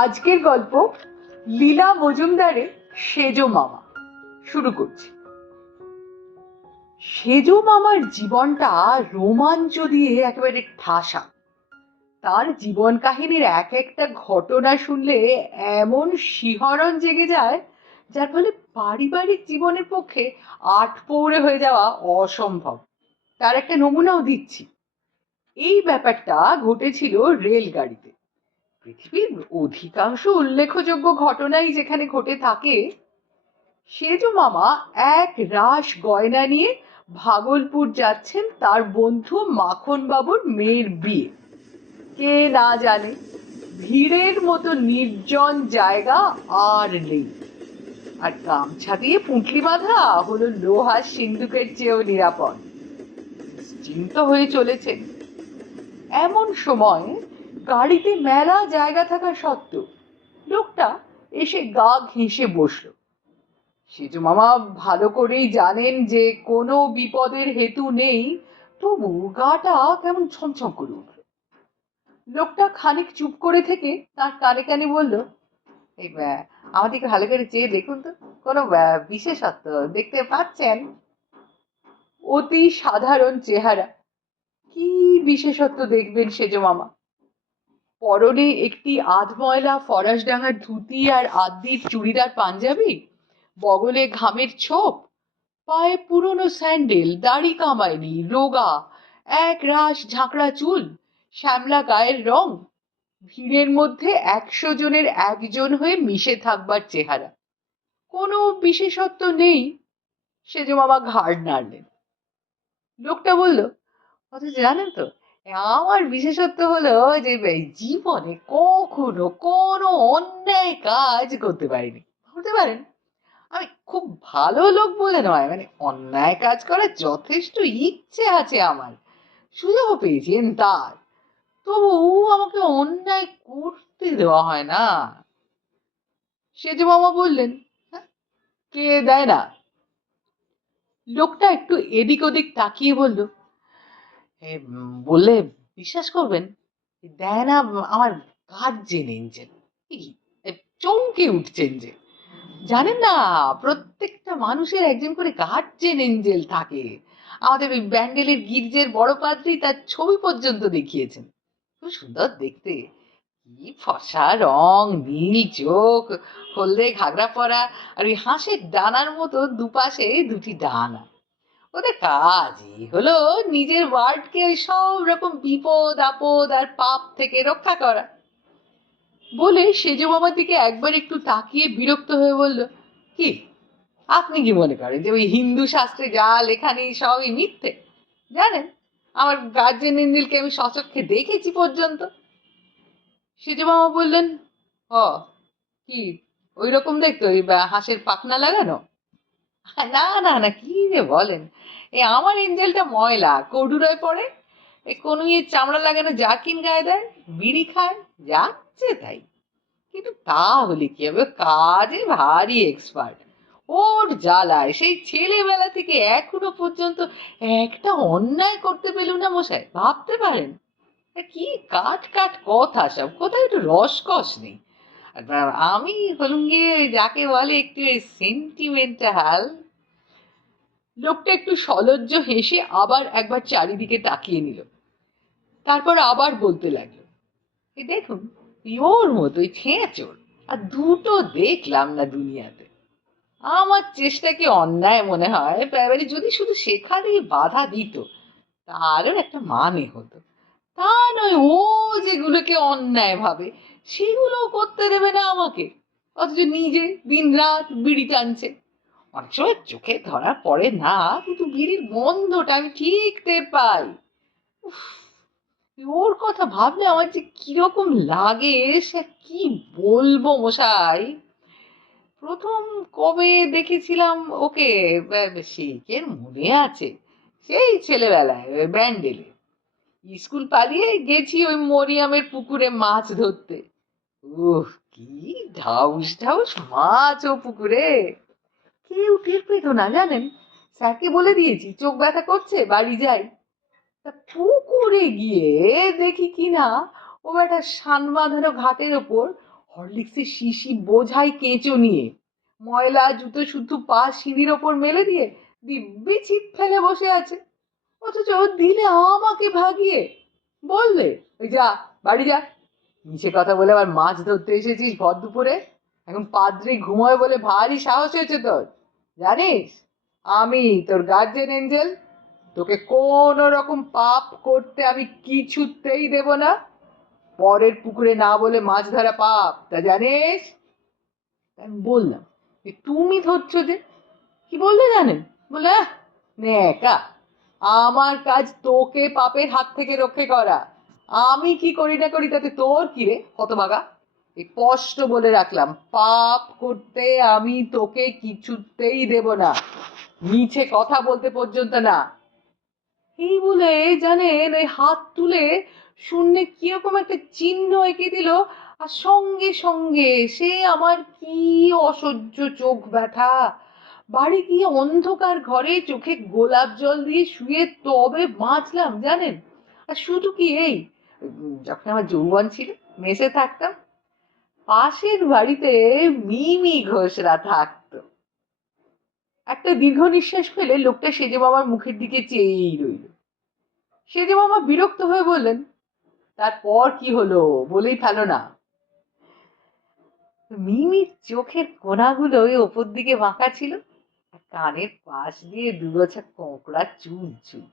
আজকের গল্প লীলা মজুমদারের সেজ মামা। শুরু করছি। সেজ মামার জীবনটা রোমাঞ্চ দিয়ে একেবারে ঠাসা। তার জীবন কাহিনীর এক একটা ঘটনা শুনলে এমন শিহরণ জেগে যায়, যার ফলে পারিবারিক জীবনের পক্ষে আট পৌড়ে হয়ে যাওয়া অসম্ভব। তার একটা নমুনাও দিচ্ছি। এই ব্যাপারটা ঘটেছিল রেলগাড়িতে। পৃথিবীর অধিকাংশ উল্লেখযোগ্য ঘটনাই যেখানে ঘটে থাকে, সেজো মামা এক রাশ গয়না নিয়ে ভাগলপুর যাচ্ছেন তার বন্ধু মাখন বাবুর মেয়ের বিয়ে। কে না জানে, ভিড়ের মতো নির্জন জায়গা আর নেই। আর গামছা দিয়ে পুঁটলি বাঁধা হলো লোহার সিন্ধুকের চেয়েও নিরাপদ। চিন্ত হয়ে চলেছেন। এমন সময় গাড়িতে মেলা জায়গা থাকা সত্ত্বেও লোকটা এসে গা ঘেঁষে বসল। সেজু মামা, ভালো করেই জানেন যে কোনো বিপদের হেতু নেই, তবু গাটা কেমন ছমছম করে উঠল। লোকটা খানিক চুপ করে থেকে তার কানে কানে বলল, এই আমাদেরকে ভালো করে চেয়ে দেখুন তো, কোনো বিশেষত্ব দেখতে পাচ্ছেন? অতি সাধারণ চেহারা। কি বিশেষত্ব দেখবেন সেজো মামা? পরনে একটি আধ ময়লা আধময়লা ফরাসডাঙ্গার ধুতি আর আদ্যির চুড়িদার পাঞ্জাবি? বগলে ঘামের ছোপ? পায়ে পুরনো স্যান্ডেল, দাড়ি কামায়নি, রোগা, এক রাশ ঝাঁকড়া চুল, শ্যামলা গায়ের রং? ভিড়ের মধ্যে একশো জনের একজন হয়ে মিশে থাকবার চেহারা। কোনো বিশেষত্ব নেই? সেজো মামা ঘাড় নাড়লেন। লোকটা বলল অথচ জানেন তো? আমার বিশেষত্ব হলো যে জীবনে কখনো কোনো অন্যায় কাজ করতে পারিনি। বলতে পারেন? আমি খুব ভালো লোক বলে নয় মানে অন্যায় কাজ করার যথেষ্ট ইচ্ছে আছে আমার। সুযোগ পেয়েছেন তার তবু আমাকে অন্যায় করতে দেওয়া হয় না। সেজো মামা বললেন "হ্যাঁ, কে দেয় না? লোকটা একটু এদিক ওদিক তাকিয়ে বলল "এ, উম, বললে বিশ্বাস করবেন দেয় না, আমার গার্জেন এঞ্জেল চমকে উঠছেন যে। জানেন না, প্রত্যেকটা মানুষের একজন করে গার্জেন এঞ্জেল থাকে। আমাদের ওই ব্যান্ডেলের গির্জের বড় পাত্রী তার ছবি পর্যন্ত দেখিয়েছেন। খুব সুন্দর দেখতে। কি ফসা রং, নীল চোখ, হলদে ঘাগরা পরা, আর ওই হাঁসের ডানার মতো দুপাশে দুটি ডানা। ওদের কাজই হলো নিজের ওয়ার্ডকে ওই সব রকম বিপদ, আপদ আর পাপ থেকে রক্ষা করা। বলে সেজো মামার দিকে একবার একটু তাকিয়ে বিরক্ত হয়ে বলল, কি? আপনি কি মনে করেন যে ওই হিন্দু শাস্ত্রে যা লেখা নেই সবই মিথ্যে? জানেন, আমার গার্জেন ইন্দিলকে আমি সচক্ষে দেখেছি পর্যন্ত। সেজো মামা বললেন, হ, কি? ওই রকম দেখতো ওই হাঁসের পাখনা লাগানো? না না না, কি যে বলেন? এ আমার এঞ্জেলটা ময়লা, কডুরায় পড়ে। এ কোনো ইয়ে চামড়া লাগানো জাকিন গায়ে দেয়, বিড়ি খায়, যাচ্ছে তাই। কিন্তু তা হলে কি হবে? কাজে ভারী এক্সপার্ট ওর জ্বালায়, সেই ছেলেবেলা থেকে এখনও পর্যন্ত একটা অন্যায় করতে পেলুম না মশাই, ভাবতে পারেন? কি কাট কাট কথা সব কোথায় একটু রসকস নেই। আমি হলুম গিয়ে যাকে বলে একটু সেন্টিমেন্টাল লোকটা একটু সলজ্জ হেসে আবার একবার চারিদিকে তাকিয়ে নিল। তারপর আবার বলতে লাগল, এই দেখুন ওর মতোই ছেঁচোর আর দুটো দেখলাম না দুনিয়াতে। আমার চেষ্টাকে অন্যায় মনে হয়? এবারে যদি শুধু সেখানেই বাধা দিত, তারও একটা মানে হতো। তা নয়, ও যেগুলোকে অন্যায় ভাবে সেগুলো করতে দেবে না আমাকে। অথচ নিজে দিন রাত বিড়ি টানছে। সময় চোখে ধরা পড়ে না, কিন্তু বিড়ির গন্ধটা আমি ঠিক টের পাই। ওর কথা ভাবলে আমার যে কীরকম লাগে, সে কি বলব মশাই? প্রথম কবে দেখেছিলাম ওকে? শেখের মনে আছে? সেই ছেলেবেলায় ব্যান্ডেলে। স্কুল পালিয়ে গেছি ওই মরিয়ামের পুকুরে মাছ ধরতে। উহ, কি ঢাউস ঢাউস মাছ ও পুকুরে। কেউ টের পেত না, জানেন? স্যারকে বলে দিয়েছি, চোখ ব্যথা করছে, বাড়ি যাই। তা পুকুরে গিয়ে দেখি কি না, ও একটা সান বাঁধানো ঘাটের ওপর হরলিক্সের শিশি বোঝাই কেঁচো নিয়ে, ময়লা, জুতো শুধু পা সিঁড়ির ওপর মেলে দিয়ে দিব্যি ছিপ ফেলে বসে আছে। অথচ দিলে আমাকে ভাগিয়ে। বললে ওই যা, বাড়ি যা। মিছে কথা বলে আবার মাছ ধরতে এসেছিস ভর দুপুরে? এখন পাদ্রি ঘুমোয় বলে ভারী সাহস হয়েছে তোর। জানিস? আমি তোর গার্জেন এঞ্জেল তোকে কোনো রকম পাপ করতে আমি কিছুতেই দেব না। পরের পুকুরে না বলে মাছ ধরা পাপ তা জানিস? আমি বললাম "এ তুমি ধরছো যে কি বললে জানেন? বলে "আহ, ন্যাকা আমার কাজ তোকে পাপের হাত থেকে রক্ষে করা। আমি কি করি না করি তাতে তোর কি রে হতভাগা? স্পষ্ট বলে রাখলাম, পাপ করতে আমি তোকে কিছুতেই দেব না। মিছে কথা বলতে পর্যন্ত না। এই বলে জানেন ওই হাত তুলে শূন্যে কীরকম একটা চিহ্ন এঁকে দিল, আর সঙ্গে সঙ্গে সে আমার কি অসহ্য চোখ ব্যথা। বাড়ি গিয়ে অন্ধকার ঘরে চোখে গোলাপ জল দিয়ে শুয়ে তবে বাঁচলাম, জানেন? আর শুধু কি এই যখন আমার যৌবন ছিল, মেসে থাকতাম পাশের বাড়িতে মিমি ঘোষরা থাকতো। একটা দীর্ঘ নিঃশ্বাস ফেলে লোকটা সেজে মামার মুখের দিকে চেয়েই রইল। সেজে মামা বিরক্ত হয়ে বললেন, তারপর কি হলো? বলেই ফেলো না। মিমির চোখের কোনাগুলো ওই ওপর দিকে বাঁকা ছিল কানের পাশ দিয়ে দুগোছা কোঁকড়া চুল ছিল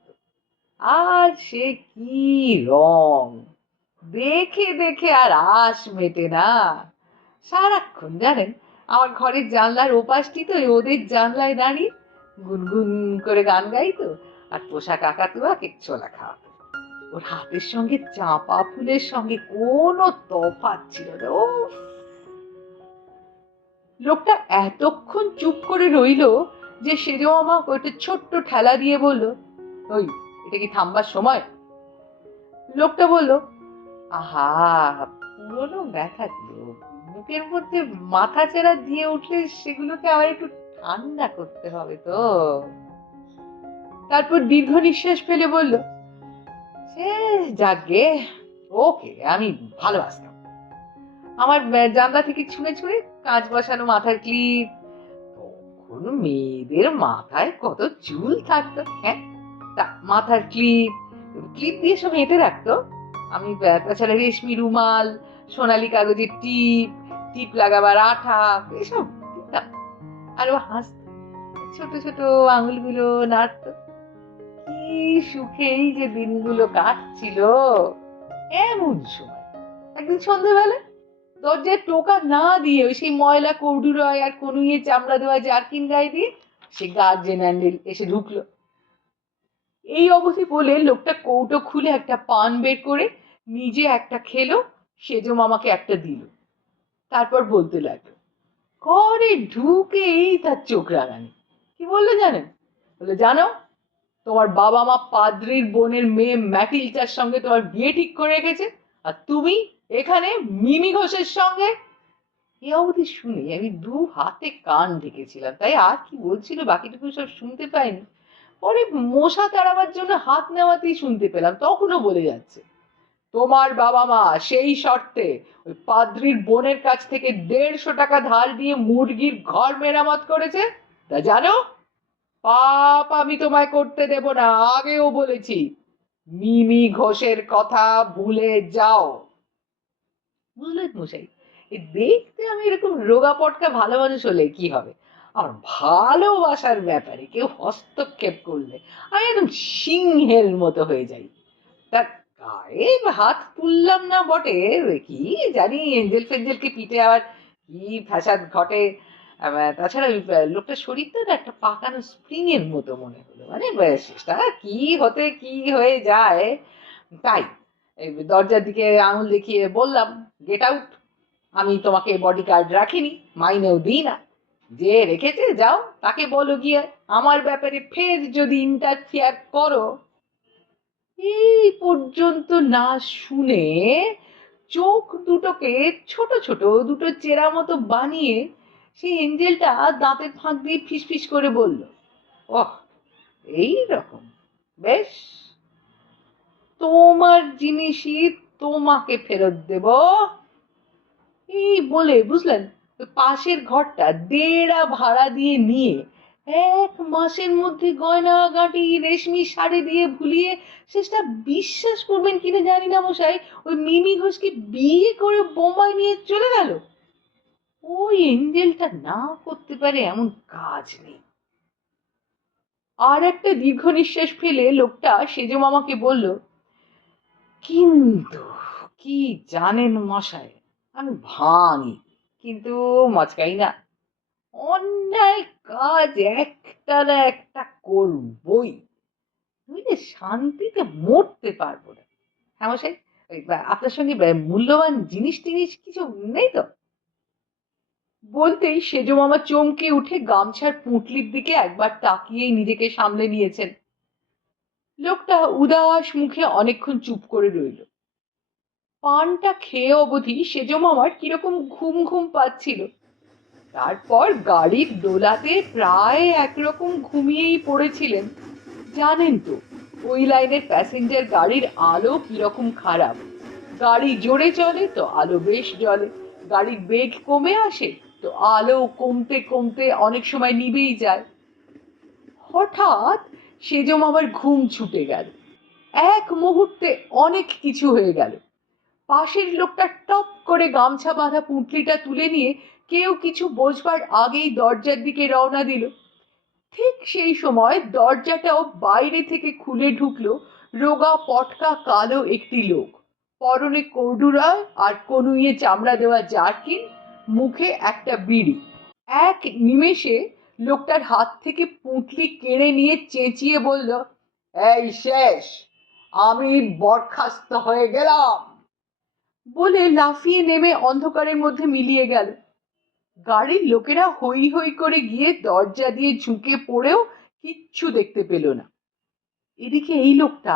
আর সে কি রং! দেখে দেখে আর আশ মেটে না। সারাক্ষণ জানেন, আমার ঘরের জানলার ওপাশটি তো ওদের জানলায় দাঁড়িয়ে গুনগুন করে গান গাইতো আর পোষা কাকাতুয়াকে ছোলা খাওয়াতো। ওর হাতের সঙ্গে চাঁপা ফুলের সঙ্গে কোনো তফাৎ ছিল না, উফ! লোকটা এতক্ষণ চুপ করে রইল যে সেজো আমাকে ওটা ছোট্ট ঠেলা দিয়ে বলল, ওই, এটা কি থামবার সময়? লোকটা বলল আহা, পুরনো ব্যথাগুলো বুকের মধ্যে মাথা চেরা দিয়ে উঠলে সেগুলোকে আবার একটু ঠান্ডা করতে হবে তো। তারপর দীর্ঘ নিঃশ্বাস ফেলে বলল, সে যাকে, ওকে আমি ভালোবাসতাম আমার জানলা থেকে ছুঁড়ে ছুঁড়ে কাজ বসানো মাথার ক্লিপ তখন মেয়েদের মাথায় কত চুল থাকতো হ্যাঁ? মাথার ক্লিপ ক্লিপ দিয়ে সব হেঁটে রাখতো। আমি তাছাড়া রেশমি রুমাল, সোনালি কাগজের টিপ টিপ লাগাবার আঠা, এসব দিতাম আর ছোট ছোট আঙুলগুলো নাড়তো। কি সুখেই যে দিনগুলো কাটছিল। এমন সময়, একদিন সন্ধ্যেবেলা দরজায় টোকা না দিয়ে ওই সেই ময়লা কৌডুরয় আর কনুইয়ে চামড়া দেওয়া জার্কিন গায়ে দিয়ে সে গার্জেন হ্যান্ডেল এসে ঢুকলো। এই অবধি বলে লোকটা কৌটো খুলে একটা পান বের করে নিজে একটা খেলো, সেজো মামাকে একটা দিল। তারপর বলতে লাগল, ঘরে ঢুকেই তার চোখ রাগানি কি বলল জানেন? বলে জানো, তোমার বাবা মা পাদ্রির বোনের মেয়ে ম্যাটিলটার সঙ্গে তোমার বিয়ে ঠিক করে রেখেছে, আর তুমি এখানে মিমি ঘোষের সঙ্গে? এ অবধি শুনে আমি দু হাতে কান ঢেকেছিলাম, তাই আর কি বলছিল, বাকিটুকু সব শুনতে পাইনি। পরে মশা তাড়াবার জন্য হাত নেওয়াতেই শুনতে পেলাম, তখনও বলে যাচ্ছে। তোমার বাবা মা, সেই শর্তে ওই পাদ্রির বোনের কাছ থেকে দেড়শো টাকা ধার দিয়ে মুরগির ঘর মেরামত করেছে? তা জানো? পাপ আমি তোমায় করতে দেব না, আগেও বলেছি। মিমি ঘোষের কথা ভুলে যাও। বুঝলেন মশাই দেখতে আমি এরকম রোগা পটকা ভালো মানুষ হলে কি হবে? আমার ভালোবাসার ব্যাপারে কেউ হস্তক্ষেপ করলে আমি একদম সিংহের মতো হয়ে যাই। তা গায়ে হাত তুললাম না বটে কি জানি এঞ্জেল ফেঞ্জেলকে পিঠে আবার কি ফ্যাসাদ ঘটে। তাছাড়া ওই লোকটার শরীরটা না একটা পাকানো স্প্রিং এর মতো মনে হলো। মানে সেটা কি হতে কি হয়ে যায়? তাই দরজার দিকে আঙুল দেখিয়ে বললাম গেট আউট আমি তোমাকে বডি গার্ড রাখিনি, মাইনেও দিই না। যে রেখেছে, যাও, তাকে বলো গিয়ে। আমার ব্যাপারে ফের যদি ইন্টারফিয়ার করো। এই পর্যন্ত না শুনে চোখ দুটোকে ছোট ছোট দুটো চেরা মতো বানিয়ে সেই এঞ্জেলটা দাঁতের ফাঁক দিয়ে ফিসফিস করে বলল, ওহ, এই রকম, বেশ। তোমার জিনিসই তোমাকে ফেরত দেব। এই বলে, বুঝলেন? পাশের ঘরটা দেড়া ভাড়া দিয়ে নিয়ে এক মাসের মধ্যে গয়না গাঁটি, রেশমি শাড়ি দিয়ে ভুলিয়ে শেষটা বিশ্বাস করবেন কিনা জানি না মশাই, ওই মিমি ঘোষকে বিয়ে করে বোম্বাই নিয়ে চলে গেল। ওই এঞ্জেলটা না করতে পারে এমন কাজ নেই। আর একটা দীর্ঘ নিঃশ্বাস ফেলে লোকটা সেজ মামাকে বলল, কিন্তু কি জানেন মশাই, আমি ভাঙি। কিন্তু মচকাই না। অন্যায় কাজ একটা না একটা করবই, নইলে শান্তিতে মরতে পারব না। হ্যাঁ মশাই আপনার সঙ্গে মূল্যবান জিনিস টিনিস কিছু নেই তো? বলতেই সেজ মামা চমকে উঠে গামছার পুঁটলির দিকে একবার তাকিয়েই নিজেকে সামলে নিয়েছেন। লোকটা উদাস মুখে অনেকক্ষণ চুপ করে রইল। পানটা খেয়ে অবধি সেজ মামার কীরকম ঘুম ঘুম পাচ্ছিল। তারপর গাড়ির দোলাতে প্রায় একরকম ঘুমিয়েই পড়েছিলেন। জানেন তো, ওই লাইনের প্যাসেঞ্জার গাড়ির আলো কীরকম খারাপ। গাড়ি জোরে চলে তো আলো বেশ জ্বলে। গাড়ির বেগ কমে আসে তো আলো কমতে কমতে অনেক সময় নিভেই যায়। হঠাৎ সেজম আমার ঘুম ছুটে গেল। এক মুহূর্তে অনেক কিছু হয়ে গেল। পাশের লোকটা টপ করে গামছা বাঁধা পুঁটলিটা তুলে নিয়ে কেউ কিছু বোঝবার আগেই দরজার দিকে রওনা দিল। ঠিক সেই সময় দরজাটাও বাইরে থেকে খুলে ঢুকলো রোগা পটকা কালো একটি লোক। পরনে কর্ডুরা আর কনুইয়ে চামড়া দেওয়া জার্কিন, মুখে একটা বিড়ি। এক নিমেষে লোকটার হাত থেকে পুঁটলি কেড়ে নিয়ে চেঁচিয়ে বলল, এই শেষ, আমি বরখাস্ত হয়ে গেলাম। বলে লাফিয়ে নেমে অন্ধকারের মধ্যে মিলিয়ে গেল। গাড়ির লোকেরা হই হই করে গিয়ে দরজা দিয়ে ঝুঁকে পড়েও কিচ্ছু দেখতে পেল না। এদিকে এই লোকটা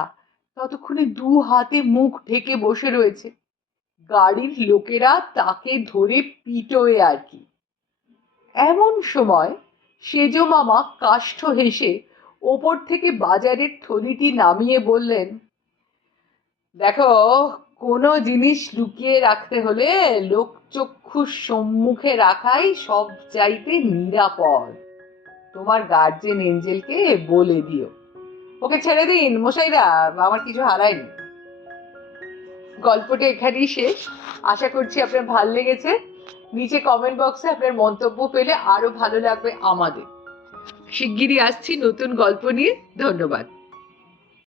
ততক্ষণে দু হাতে মুখ ঢেকে বসে রয়েছে। গাড়ির লোকেরা তাকে ধরে পিটোয় আর কি। এমন সময় সেজ মামা কাষ্ঠ হেসে ওপর থেকে বাজারের থলিটি নামিয়ে বললেন, দেখো কোনো জিনিস লুকিয়ে রাখতে হলে লোকচক্ষুর সম্মুখে রাখাই সব চাইতে নিরাপদ। তোমার গার্জেন এঞ্জেলকে বলে দিও। ওকে ছেড়ে দিন, মশাইরা, আমার কিছু হারায়নি। গল্পটা এখানেই শেষ। আশা করছি আপনার ভালো লেগেছে। নিচে কমেন্ট বক্সে আপনার মন্তব্য পেলে আরও ভালো লাগবে আমাদের। শিগগিরই আসছি নতুন গল্প নিয়ে। ধন্যবাদ।